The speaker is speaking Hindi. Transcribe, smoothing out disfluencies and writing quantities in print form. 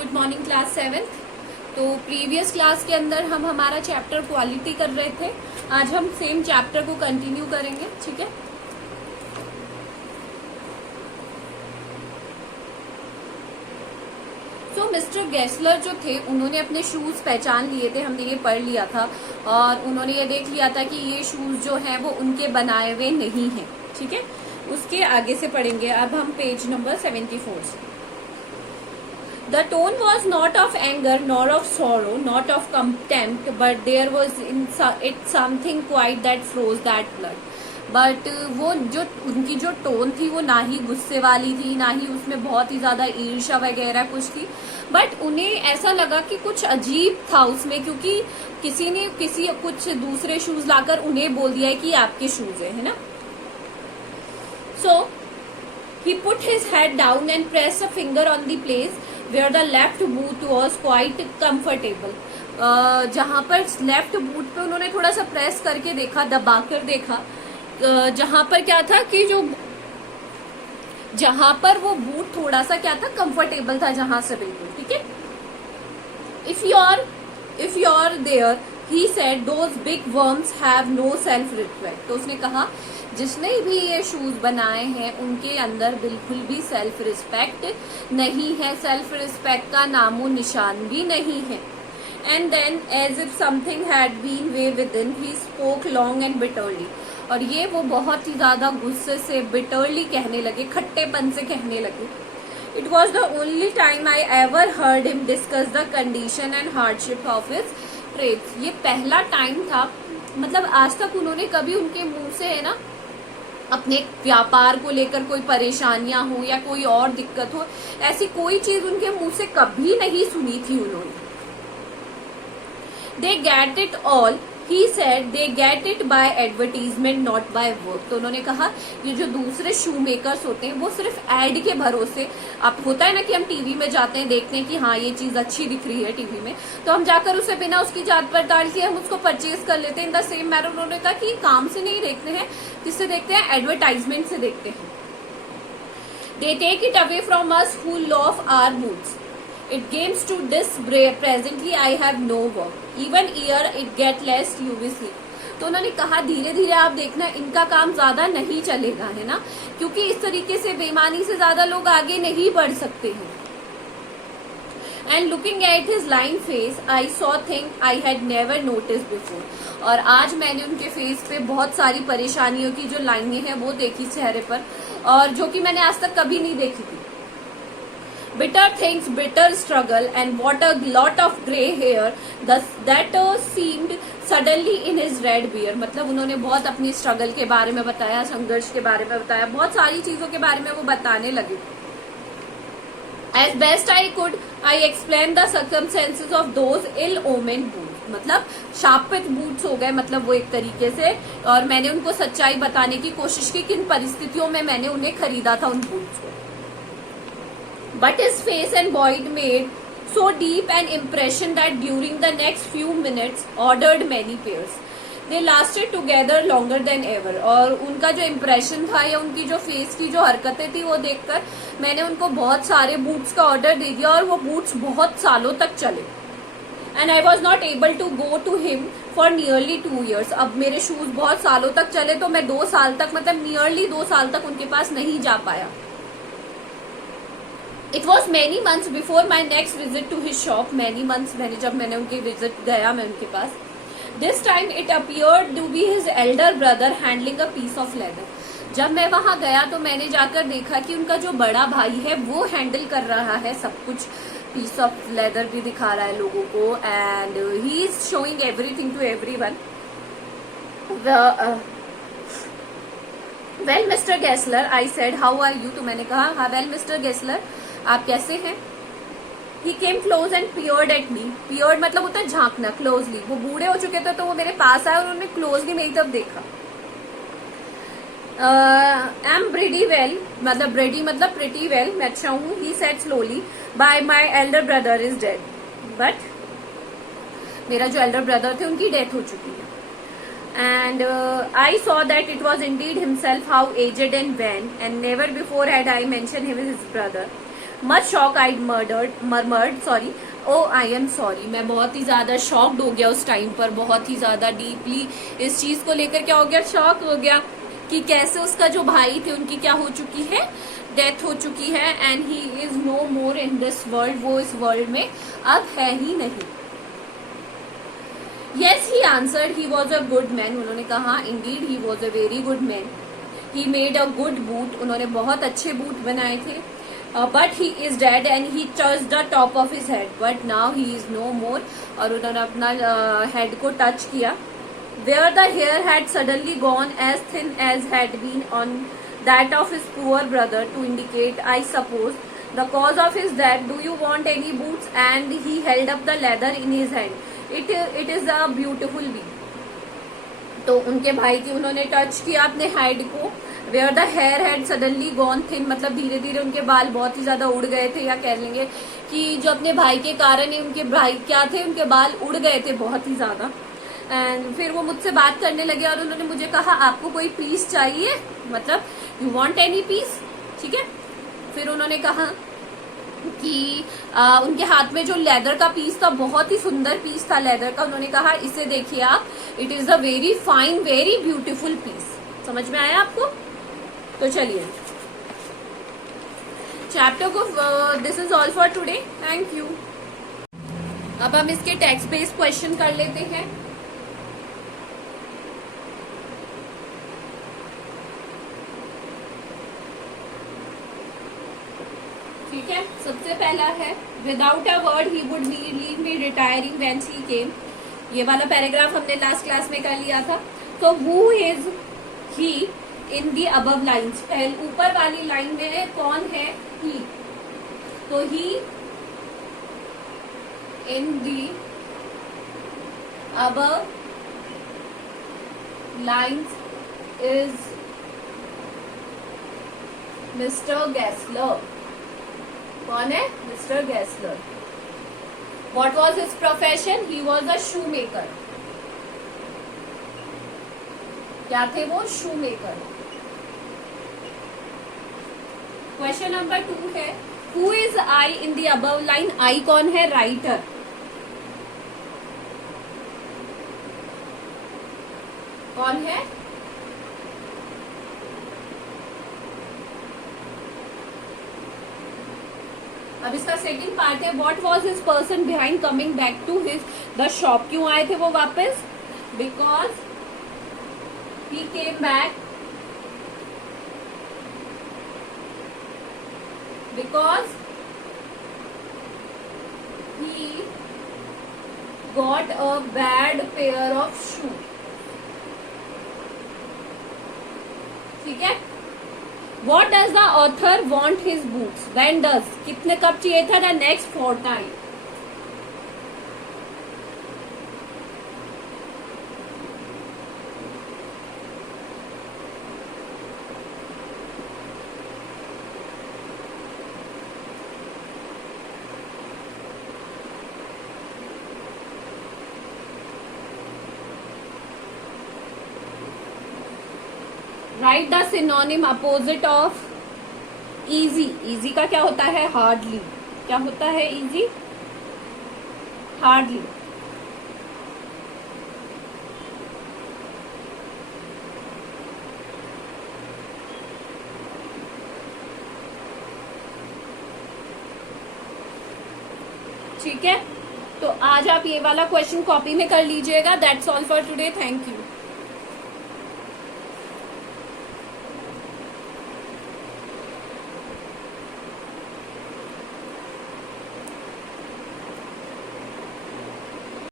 Good morning class 7th। तो प्रीवियस क्लास के अंदर हम हमारा चैप्टर क्वालिटी कर रहे थे। आज हम सेम चैप्टर को कंटिन्यू करेंगे, ठीक है। तो मिस्टर गेस्लर जो थे उन्होंने अपने शूज पहचान लिए थे, हमने ये पढ़ लिया था और उन्होंने ये देख लिया था कि ये शूज जो हैं वो उनके बनाए हुए नहीं हैं, ठीक है। उसके आगे से पढ़ेंगे अब हम पेज नंबर 74 से। The tone was not of anger, nor of sorrow, not of contempt, but there was in it something quite that froze that blood. But वो जो उनकी जो टोन थी वो ना ही गुस्से वाली थी, ना ही उसमें बहुत ही ज्यादा ईर्ष्या वगैरह कुछ थी, बट उन्हें ऐसा लगा कि कुछ अजीब था उसमें, क्योंकि किसी ने कुछ दूसरे शूज लाकर उन्हें बोल दिया है कि आपके शूज है ना। So he put his head down and pressed a finger on the place where the left boot was quite comfortable. जहां पर लेफ्ट बूट पे उन्होंने थोड़ा सा प्रेस करके देखा, दबाकर देखा, जहां पर क्या था कि जहां पर वो बूट थोड़ा सा क्या था, कंफर्टेबल था, जहां से बिल्कुल, ठीक है। If you are there he said those big worms have no self respect. तो उसने कहा जिसने भी ये शूज बनाए हैं उनके अंदर बिल्कुल भी सेल्फ रिस्पेक्ट नहीं है, सेल्फ रिस्पेक्ट का नामो निशान भी नहीं है। And then as if something had been weigh within he spoke long and bitterly. और ये वो बहुत ही ज्यादा गुस्से से बिटरली कहने लगे, खट्टेपन से कहने लगे। It was the only time I ever heard him discuss the condition and hardship of his trades. ये पहला टाइम था, मतलब आज तक उन्होंने कभी उनके मुंह से है ना अपने व्यापार को लेकर कोई परेशानियां हो या कोई और दिक्कत हो, ऐसी कोई चीज उनके मुंह से कभी नहीं सुनी थी उन्होंने। They get it all he said, they get it by advertisement not by work. तो उन्होंने कहा ये जो दूसरे शू मेकर्स होते हैं वो सिर्फ एड के भरोसे, अब होता है ना कि हम टीवी में जाते हैं, देखते हैं कि हाँ ये चीज अच्छी दिख रही है टीवी में, तो हम जाकर उसे बिना उसकी जांच पड़ताल किए हम उसको परचेज कर लेते हैं। इन द सेम मैनर उन्होंने कहा कि काम से नहीं देखते हैं, किससे देखते हैं, एडवर्टाइजमेंट से देखते हैं। They take it away from us who love our boots, it games to this presently I have no work, even here it get less you will see। तो उन्होंने कहा धीरे धीरे आप देखना इनका काम ज्यादा नहीं चलेगा, है ना, क्योंकि इस तरीके से बेईमानी से ज्यादा लोग आगे नहीं बढ़ सकते हैं। And looking at his line face I saw thing I had never notice before. और आज मैंने उनके फेस पे बहुत सारी परेशानियों की जो लाइनें हैं वो देखी चेहरे पर, और जो कि मैंने आज तक कभी नहीं देखी थी। Bitter things, bitter struggle, and what a lot of grey hair that seemed suddenly in his red beard। मतलब उन्होंने बहुत अपनी स्ट्रगल के बारे में बताया, संघर्ष के बारे में बताया, बहुत सारी चीजों के बारे में वो बताने लगे। As best I could, I explained the circumstances of those ill-omened boots। मतलब शापित बूट्स हो गए, मतलब वो एक तरीके से, और मैंने उनको सच्चाई बताने की कोशिश की किन परिस्थितियों में मैंने उन्हें खरीदा था उन बूट्स को। But his face and void made so deep an impression that during the next few minutes ordered many pairs। They lasted together longer than ever। और उनका जो इम्प्रेशन था या उनकी जो फेस की जो हरकतें थी वो देखकर मैंने उनको बहुत सारे बूट्स का ऑर्डर दे दिया और वो बूट्स बहुत सालों तक चले। And I was not able to go to him for nearly 2 years। अब मेरे शूज बहुत सालों तक चले, तो मैं 2 साल तक, मतलब नियरली 2 साल तक उनके पास नहीं जा पाया। It was many months before my next visit to his shop। many months जब मैंने उनके विजिट गया मैं उनके पास। This time it appeared to be his elder brother handling a piece of leather। जब मैं वहां गया तो मैंने जाकर देखा कि उनका जो बड़ा भाई है वो हैंडल कर रहा है सब कुछ, पीस ऑफ लेदर भी दिखा रहा है लोगों को, and he is showing everything to everyone. Well mister Gessler I said how are you. तो मैंने कहा हाँ वेल मिस्टर गेस्लर आप कैसे हैं। He came close and peered at me। peered मतलब होता है झांकना, क्लोजली। वो बूढ़े हो चुके थे तो वो मेरे पास आए और उन्होंने क्लोजली मेरी तरफ देखा। I'm pretty well, मतलब pretty मतलब pretty well, मैं अच्छा हूँ। He said slowly, by my elder brother is dead। but मेरा जो elder brother थे उनकी डेथ हो चुकी है। And I saw that it was indeed himself, how aged and wan, and never before had I mentioned him as his brother। Much shock I murmured sorry, oh I am sorry. मैं बहुत ही ज्यादा शॉक्ड हो गया उस टाइम पर, बहुत ही ज्यादा डीपली इस चीज को लेकर क्या हो गया, शॉक हो गया कि कैसे उसका जो भाई थे उनकी क्या हो चुकी है, डेथ हो चुकी है, and he is no more in this world, वो इस वर्ल्ड में अब है ही नहीं। Yes, he answered, he was a good man। उन्होंने कहा indeed he was a very good man। He made a good boot। उन्होंने बहुत अच्छे बूट बनाए थे। But he is dead and he touched the top of his head। But now he is no more। और उन्होंने अपना head को touch किया। Where the hair had suddenly gone as thin as had been on that of his poor brother to indicate, I suppose, the cause of his death। Do you want any boots? And he held up the leather in his hand। It is a beautiful be. तो उनके भाई की उन्होंने टच किया अपने हेड को। Where the hair had suddenly gone thin, मतलब धीरे धीरे उनके बाल बहुत ही ज्यादा उड़ गए थे, या कह लेंगे कि जो अपने भाई के कारण ही उनके भाई क्या थे, उनके बाल उड़ गए थे बहुत ही ज्यादा। एंड फिर वो मुझसे बात करने लगे और उन्होंने मुझे कहा आपको कोई पीस चाहिए, मतलब यू वांट एनी पीस, ठीक है। फिर उन्होंने कहा कि उनके हाथ में जो लेदर का पीस था, बहुत ही सुंदर पीस था लेदर का। उन्होंने कहा इसे देखिए आप, it is a very fine very beautiful piece. समझ में आया आपको? तो चलिए चैप्टर को, this is all for today, thank you. अब हम इसके टेक्स्ट बेस्ड क्वेश्चन कर लेते हैं। ठीक है, सबसे पहला है without a word he would leave me retiring when he came. ये वाला पैराग्राफ हमने लास्ट क्लास में कर लिया था। तो who is he in the above lines, ऊपर वाली लाइन में कौन है ही, तो he in the above lines is Mr Gessler. कौन है? Mr Gessler. What was his profession? He was a shoe maker. क्या थे वो? Shoe maker. क्वेश्चन नंबर 2 है who is I in the above line. I कौन है? राइटर। कौन है? अब इसका सेकंड पार्ट है what was his person behind coming back to his the shop. क्यों आए थे वो वापस? Because he came back, because he got a bad pair of shoe. ठीक है। What does the author want his books? When does, कितने कब चाहिए था? The next 4 time। Right the synonym opposite of easy. Easy का क्या होता है? हार्डली। क्या होता है इजी? हार्डली। ठीक है, तो आज आप ये वाला क्वेश्चन कॉपी में कर लीजिएगा। That's all for today, thank you.